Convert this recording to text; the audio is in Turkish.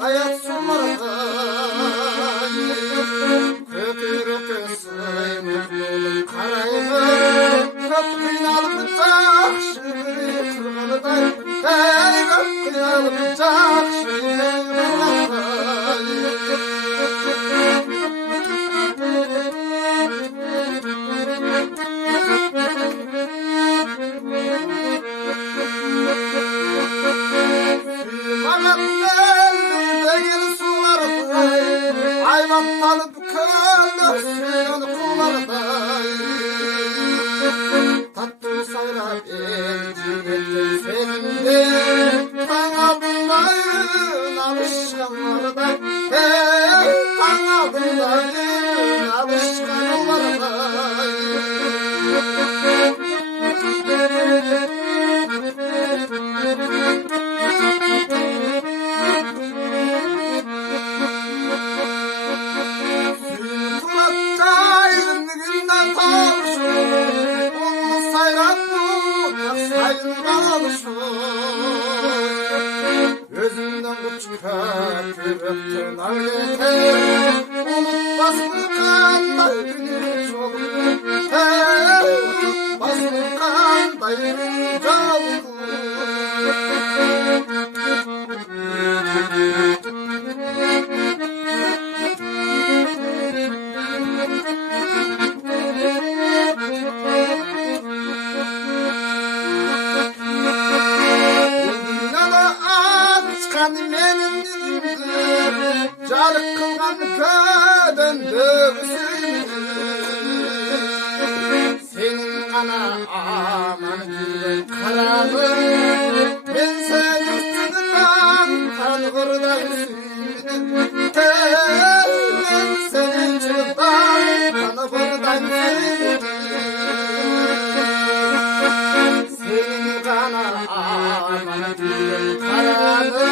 hayat sularda köpürüp sıymış karayımı köp kıynalı bıçak şıkırı kırgılıday köp kıynalı bıçak şıkırı Ayvantalıp kıldır suyun kullarday Tatlı sayrap elcibettin seninde Kanadındayın alışkanlarday Kanadındayın alışkanlarday Gözümden uçkar kürekten al yeter Unutmaz mı kanday günü çok Unutmaz mı kanday günü çok Menin dilimdir Carık kılgan köden dövsün Senin kana aman gülen kararım Ben sen üstünden kan kırdayım Ben senin çırptan kan kırdayım Senin kana aman gülen kararım